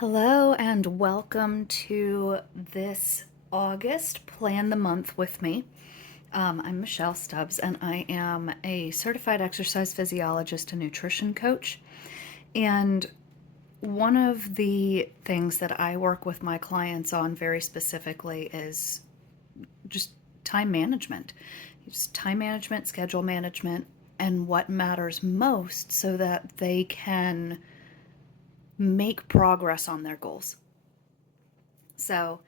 Hello and welcome to this August Plan the Month with me. I'm Michelle Stubbs and I am a certified exercise physiologist and nutrition coach. And one of the things that I work with my clients on very specifically is just time management. Just time management, schedule management, and what matters most so that they can make progress on their goals. So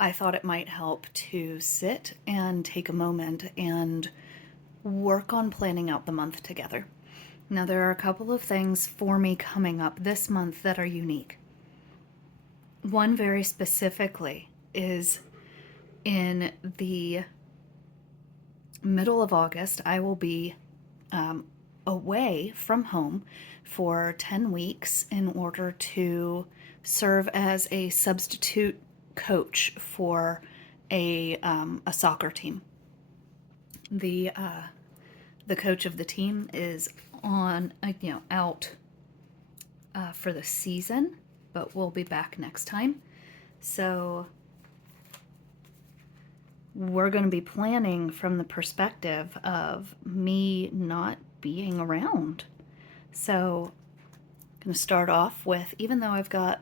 I thought it might help to sit and take a moment and work on planning out the month together. Now, there are a couple of things for me coming up this month that are unique. One very specifically is in the middle of August, I will be away from home for 10 weeks in order to serve as a substitute coach for a soccer team. The coach of the team is on out for the season, but we'll be back next time. So we're going to be planning from the perspective of me not being around. So I'm going to start off with, even though I've got,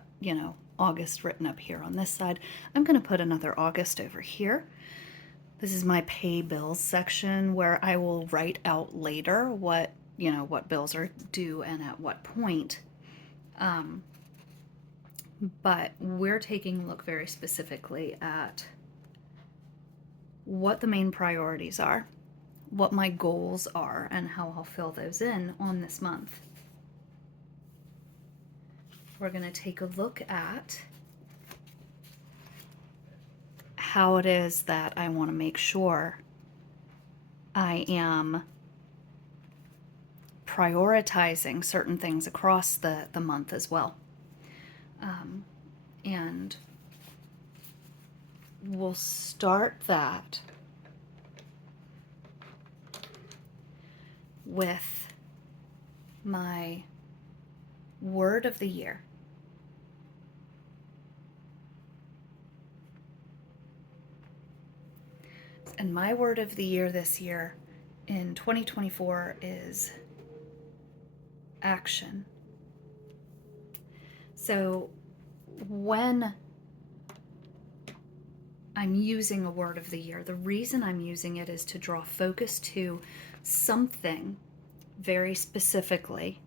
August written up here on this side, I'm going to put another August over here. This is my pay bills section where I will write out later what bills are due and at what point. But we're taking a look very specifically at what the main priorities are, what my goals are, and how I'll fill those in on this month. We're going to take a look at how it is that I want to make sure I am prioritizing certain things across the month as well. And we'll start that with my word of the year. And my word of the year this year in 2024 is action. So when I'm using a word of the year, the reason I'm using it is to draw focus to something very specifically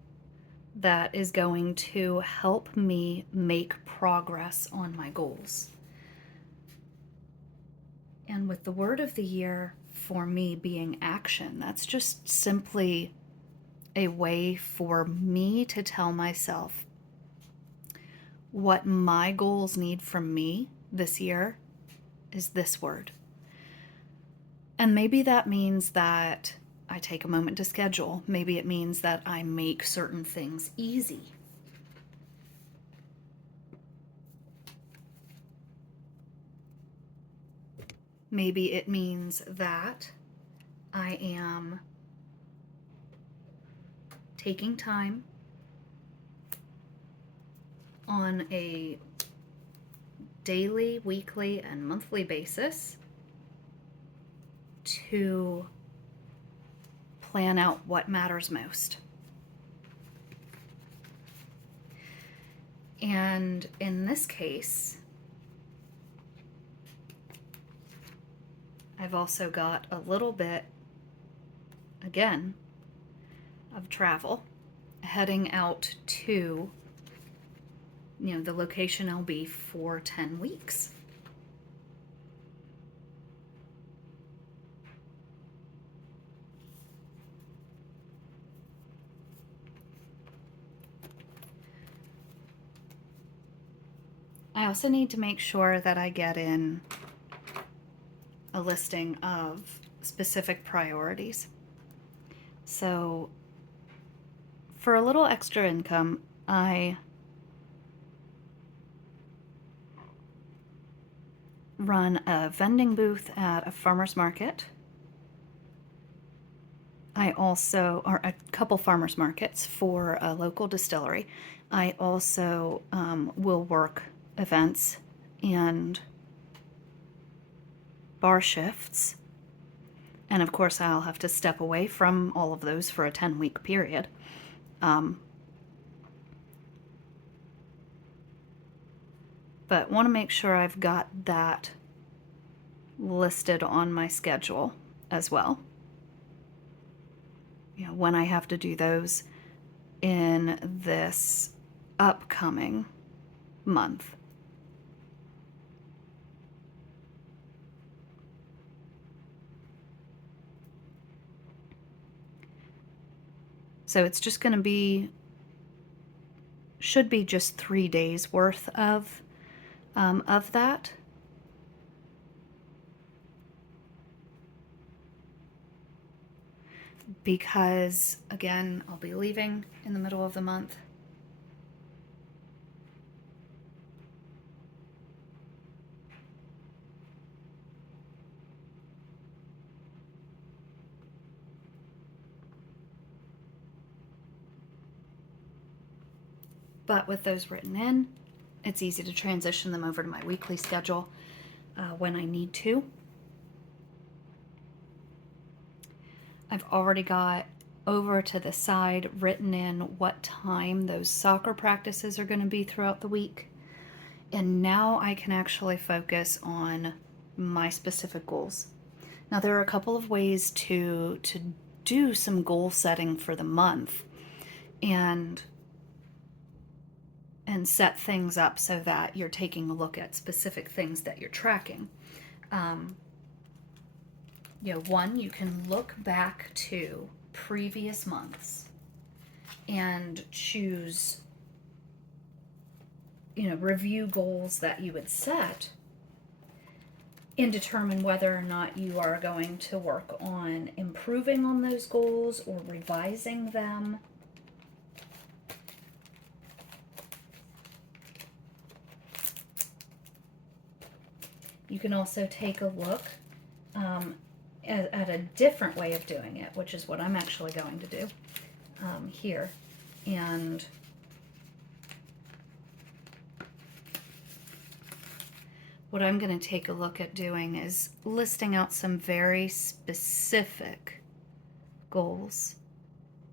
that is going to help me make progress on my goals. And with the word of the year for me being action, that's just simply a way for me to tell myself what my goals need from me this year is this word. And maybe that means that I take a moment to schedule. Maybe it means that I make certain things easy. Maybe it means that I am taking time on a daily, weekly, and monthly basis to plan out what matters most. And in this case, I've also got a little bit, again, of travel, heading out to, the location I'll be for 10 weeks. I also need to make sure that I get in a listing of specific priorities. So for a little extra income, I run a vending booth at a farmer's market. Or a couple farmers markets for a local distillery. I also will work events and bar shifts. And of course, I'll have to step away from all of those for a 10-week period. But want to make sure I've got that listed on my schedule as well. You know, when I have to do those in this upcoming month. So it's just going to be, should be just 3 days worth of that. Because again, I'll be leaving in the middle of the month. But with those written in, it's easy to transition them over to my weekly schedule when I need to. I've already got over to the side written in what time those soccer practices are going to be throughout the week. And now I can actually focus on my specific goals. Now there are a couple of ways to do some goal setting for the month and set things up so that you're taking a look at specific things that you're tracking. You know, one, you can look back to previous months and choose, you know, review goals that you would set and determine whether or not you are going to work on improving on those goals or revising them. You can also take a look at a different way of doing it, which is what I'm actually going to do here. And what I'm going to take a look at doing is listing out some very specific goals.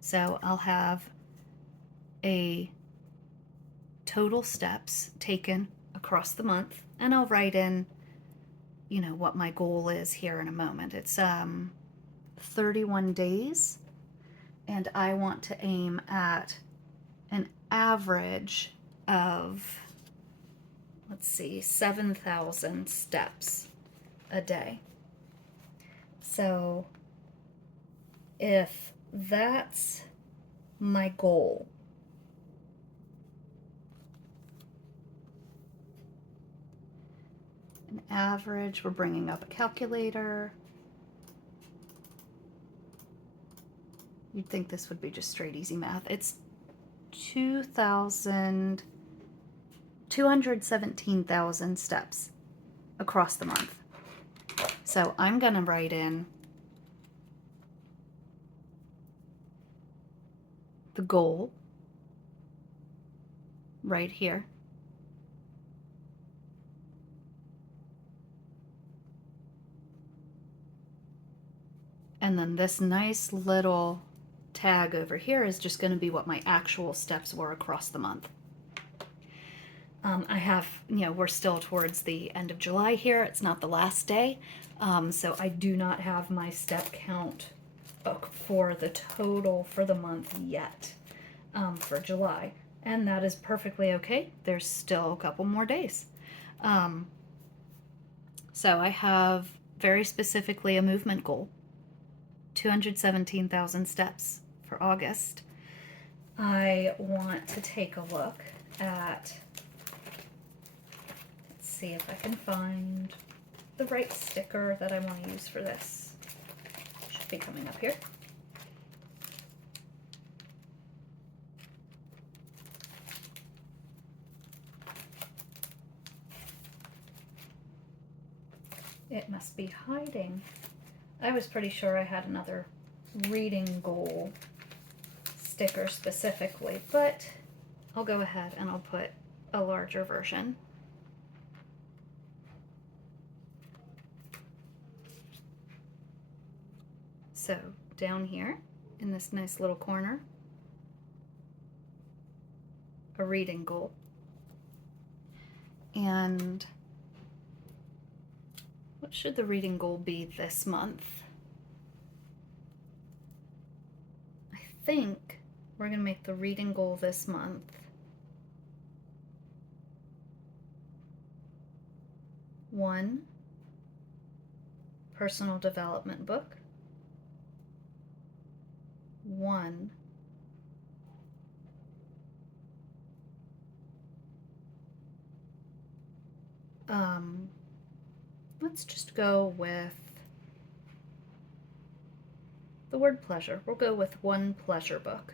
So I'll have a total steps taken across the month, and I'll write in, you know, what my goal is here in a moment. It's 31 days, and I want to aim at an average of, let's see, 7,000 steps a day. So if that's my goal, an average, we're bringing up a calculator. You'd think this would be just straight easy math. It's 217,000 steps across the month. So I'm going to write in the goal right here. And then this nice little tag over here is just going to be what my actual steps were across the month. I have, you know, we're still towards the end of July here. It's not the last day. So I do not have my step count for the total for the month yet for July. And that is perfectly okay. There's still a couple more days. So I have very specifically a movement goal, 217,000 steps for August. I want to take a look at, let's see if I can find the right sticker that I want to use for this. Should be coming up here. It must be hiding. I was pretty sure I had another reading goal sticker specifically, but I'll go ahead and I'll put a larger version. So down here in this nice little corner, a reading goal. And what should the reading goal be this month? I think we're going to make the reading goal this month one personal development book, one let's just go with the word pleasure. We'll go with one pleasure book.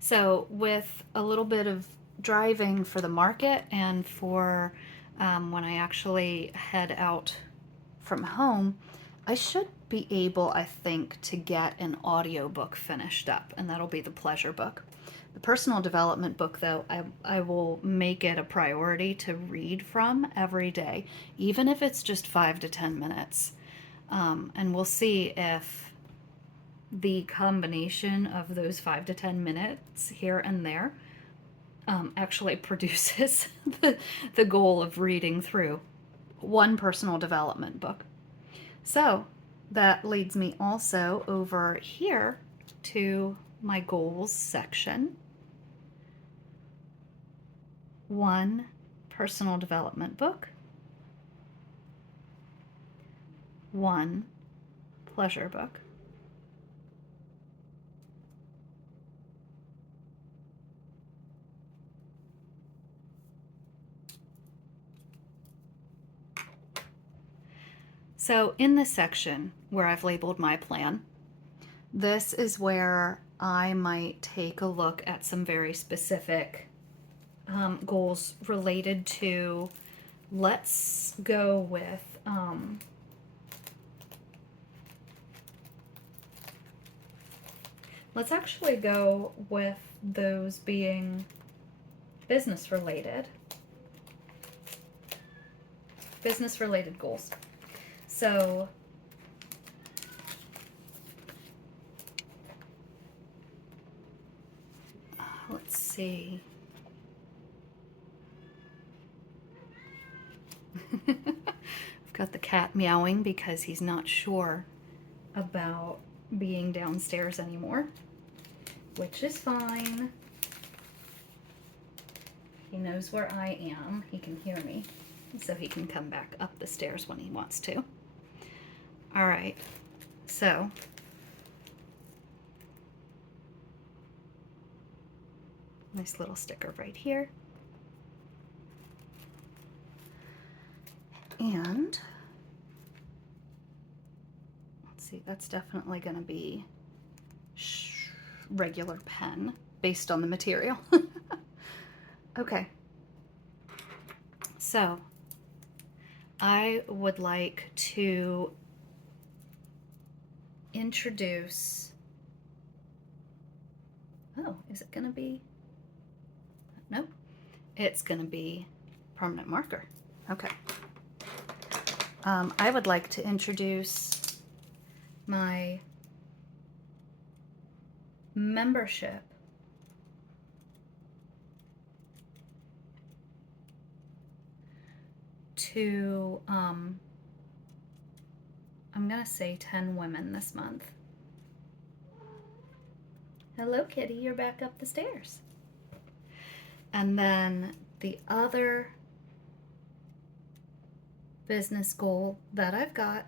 So with a little bit of driving for the market and for when I actually head out from home, I should be able, I think, to get an audiobook finished up, and that'll be the pleasure book. The personal development book, though, I will make it a priority to read from every day, even if it's just 5 to 10 minutes. And we'll see if the combination of those 5 to 10 minutes here and there actually produces the goal of reading through one personal development book. So that leads me also over here to my goals section. One personal development book, one pleasure book, so in this section where I've labeled my plan, this is where I might take a look at some very specific goals related to, let's go with let's actually go with those being business related goals. So let's see. I've got the cat meowing because he's not sure about being downstairs anymore, which is fine. He knows where I am. He can hear me, so he can come back up the stairs when he wants to. All right, so nice little sticker right here. And let's see, that's definitely going to be regular pen based on the material. Okay, so I would like to introduce, oh, is it going to be, nope, it's going to be permanent marker. Okay. I would like to introduce my membership to, I'm going to say 10 women this month. Hello, kitty, you're back up the stairs. And then the other business goal that I've got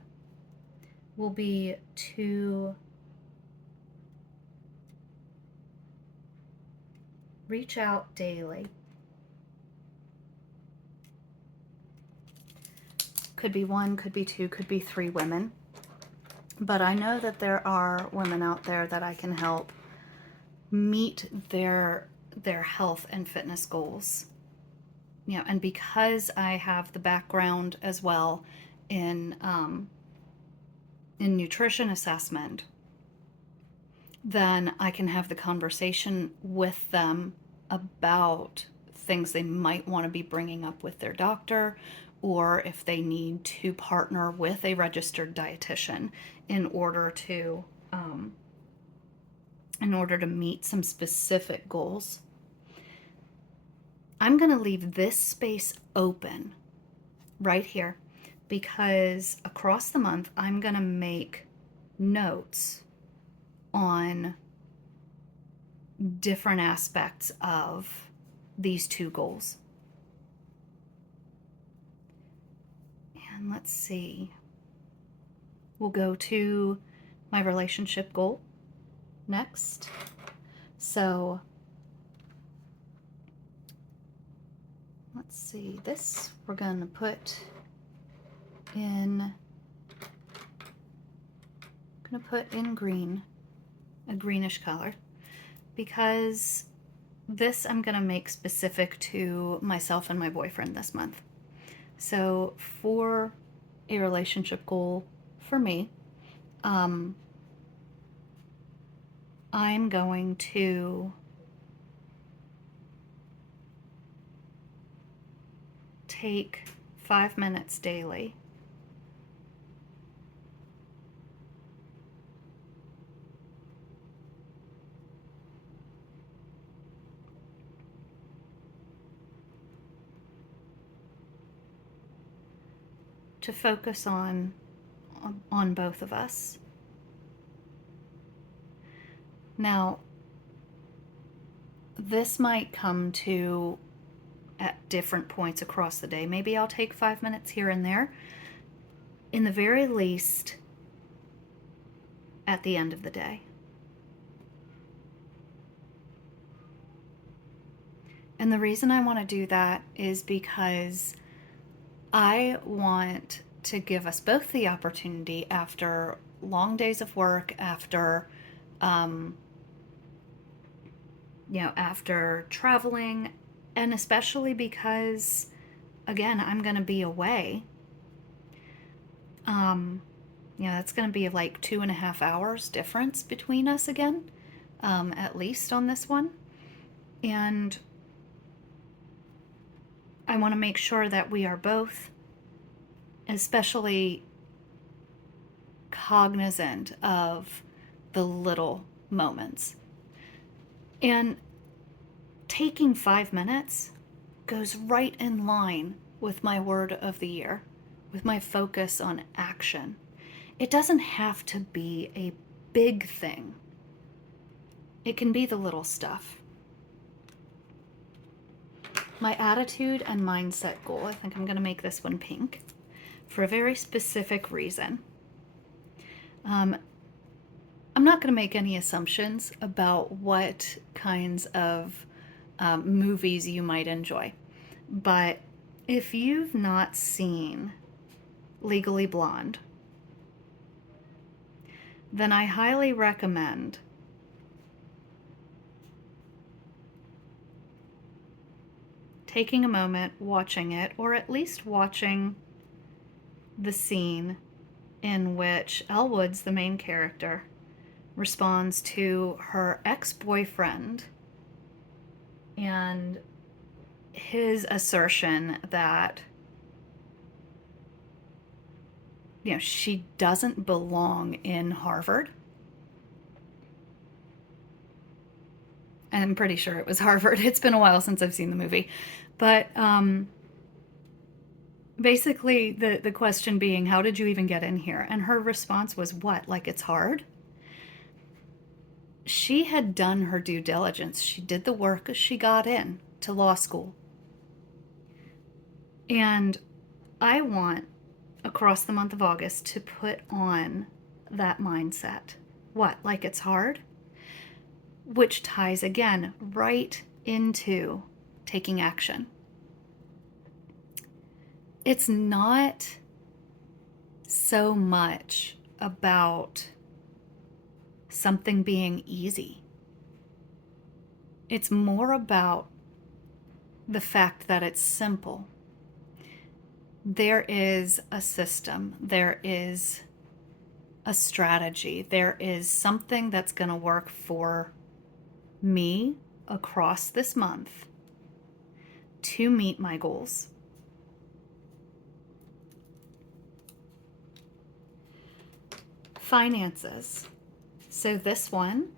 will be to reach out daily. Could be one, could be two, could be three women. But I know that there are women out there that I can help meet their health and fitness goals. You know, and because I have the background as well in nutrition assessment, then I can have the conversation with them about things they might want to be bringing up with their doctor, or if they need to partner with a registered dietitian in order to um, meet some specific goals. I'm going to leave this space open right here because across the month I'm going to make notes on different aspects of these two goals. And let's see. We'll go to my relationship goal next. So let's see. This we're going to put in green, a greenish color, because this I'm going to make specific to myself and my boyfriend this month. So for a relationship goal for me, I'm going to take 5 minutes daily to focus on both of us. Now, this might come to at different points across the day. Maybe I'll take 5 minutes here and there. In the very least, at the end of the day. And the reason I want to do that is because I want to give us both the opportunity after long days of work, after after traveling, and especially because, again, I'm going to be away. That's going to be like 2.5 hours difference between us again, at least on this one. And I want to make sure that we are both especially cognizant of the little moments. And taking 5 minutes goes right in line with my word of the year, with my focus on action. It doesn't have to be a big thing. It can be the little stuff. My attitude and mindset goal, I think I'm going to make this one pink, for a very specific reason. I'm not going to make any assumptions about what kinds of movies you might enjoy. But if you've not seen Legally Blonde, then I highly recommend taking a moment, watching it, or at least watching the scene in which Elle Woods, the main character, responds to her ex-boyfriend and his assertion that she doesn't belong in Harvard. And I'm pretty sure it was Harvard. It's been a while since I've seen the movie. But basically the question being, how did you even get in here? And her response was, what? Like it's hard? She had done her due diligence. She did the work. She got in to law school. And I want, across the month of August, to put on that mindset. What? Like it's hard? Which ties again right into taking action. It's not so much about something being easy. It's more about the fact that it's simple. There is a system. There is a strategy. There is something that's going to work for me across this month to meet my goals. Finances. So this one,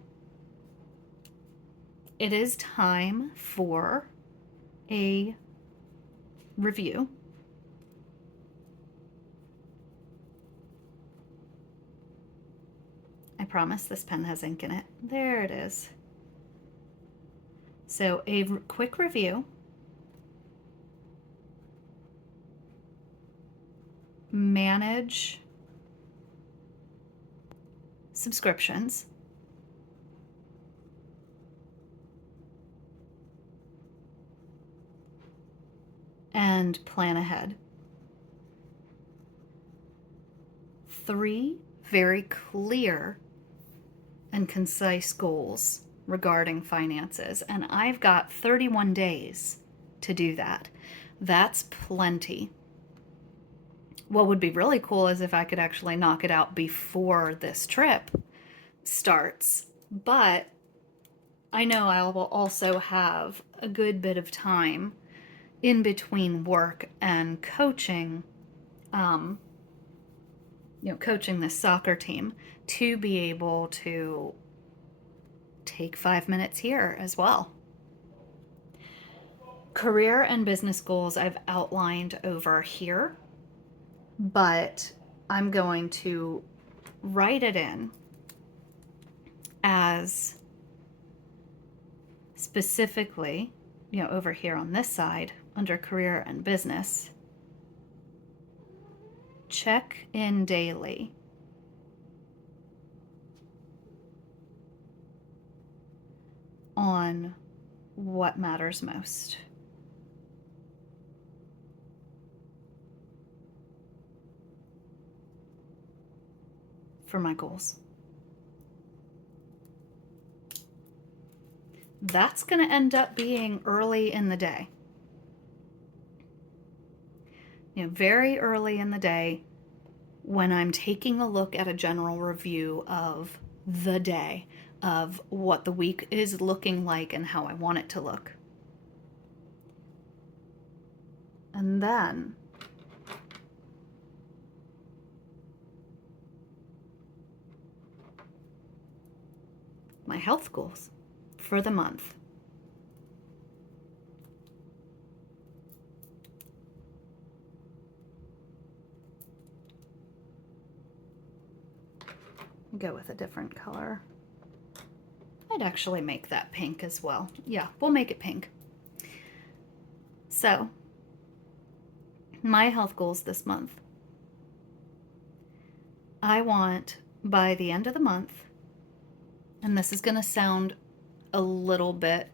it is time for a review. I promise this pen has ink in it. There it is. So a quick review. Manage subscriptions. And plan ahead. 3 very clear and concise goals regarding finances. And I've got 31 days to do that. That's plenty. What would be really cool is if I could actually knock it out before this trip starts. But I know I will also have a good bit of time in between work and coaching, coaching this soccer team to be able to take 5 minutes here as well. Career and business goals I've outlined over here, but I'm going to write it in as specifically, over here on this side under career and business. Check in daily. On what matters most. For my goals. That's going to end up being early in the day. Very early in the day when I'm taking a look at a general review of the day, of what the week is looking like and how I want it to look. And then my health goals for the month. Go with a different color. I'd actually make that pink as well. Yeah, we'll make it pink. So, my health goals this month. I want by the end of the month, and this is going to sound a little bit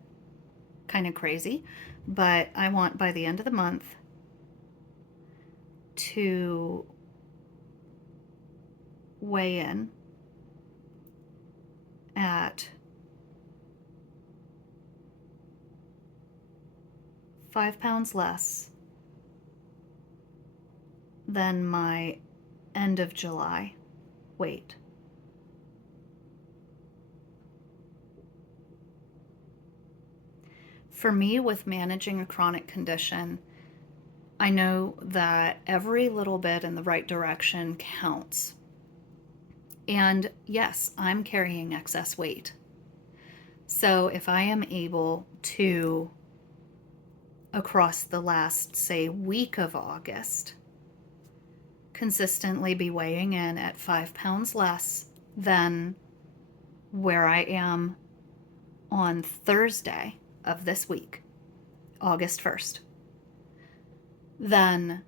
kind of crazy, but I want by the end of the month to weigh in at 5 pounds less than my end of July weight. For me, with managing a chronic condition, I know that every little bit in the right direction counts. And yes, I'm carrying excess weight. So if I am able to, across the last, say, week of August, consistently be weighing in at 5 pounds less than where I am on Thursday of this week, August 1st, then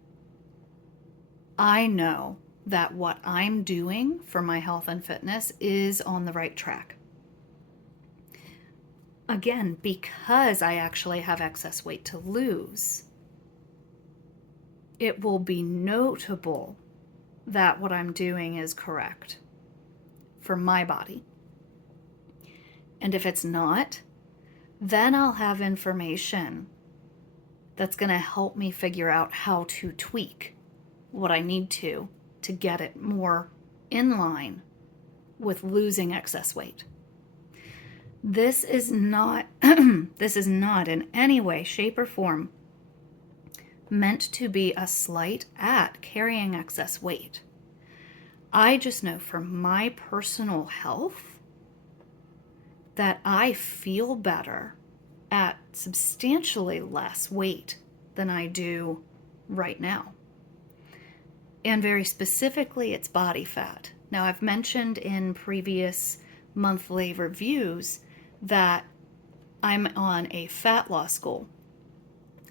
I know that what I'm doing for my health and fitness is on the right track. Again, because I actually have excess weight to lose, it will be notable that what I'm doing is correct for my body. And if it's not, then I'll have information that's going to help me figure out how to tweak what I need to get it more in line with losing excess weight. This is not this is not in any way, shape, or form meant to be a slight at carrying excess weight. I just know for my personal health that I feel better at substantially less weight than I do right now. And very specifically, it's body fat. Now, I've mentioned in previous monthly reviews that I'm on a fat loss goal.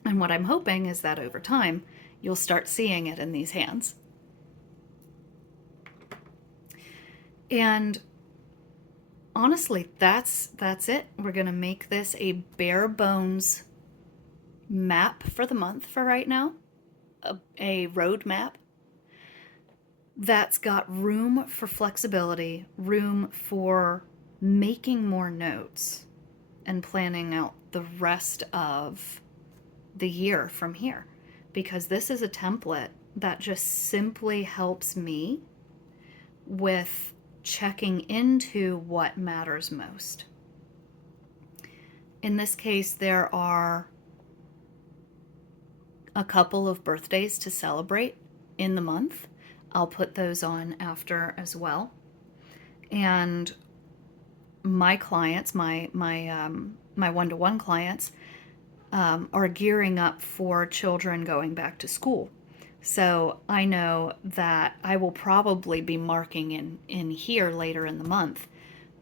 And what I'm hoping is that over time, you'll start seeing it in these hands. And honestly, that's it. We're going to make this a bare bones map for the month for right now, a road map that's got room for flexibility, room for making more notes and planning out the rest of the year from here. Because this is a template that just simply helps me with checking into what matters most. In this case, there are a couple of birthdays to celebrate in the month. I'll put those on after as well. And my clients, my one-to-one clients, are gearing up for children going back to school. So I know that I will probably be marking in here later in the month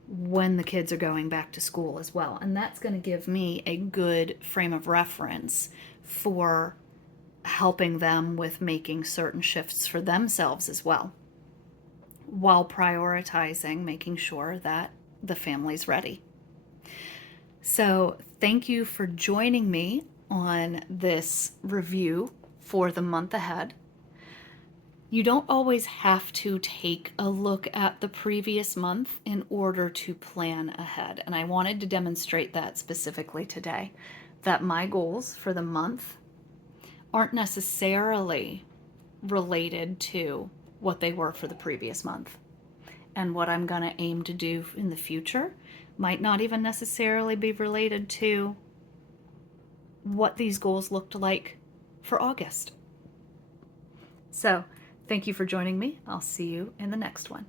when the kids are going back to school as well. And that's going to give me a good frame of reference for helping them with making certain shifts for themselves as well, while prioritizing making sure that the family's ready. So thank you for joining me on this review for the month ahead. You don't always have to take a look at the previous month in order to plan ahead. And I wanted to demonstrate that specifically today, that my goals for the month aren't necessarily related to what they were for the previous month. And what I'm going to aim to do in the future might not even necessarily be related to what these goals looked like for August. So, thank you for joining me. I'll see you in the next one.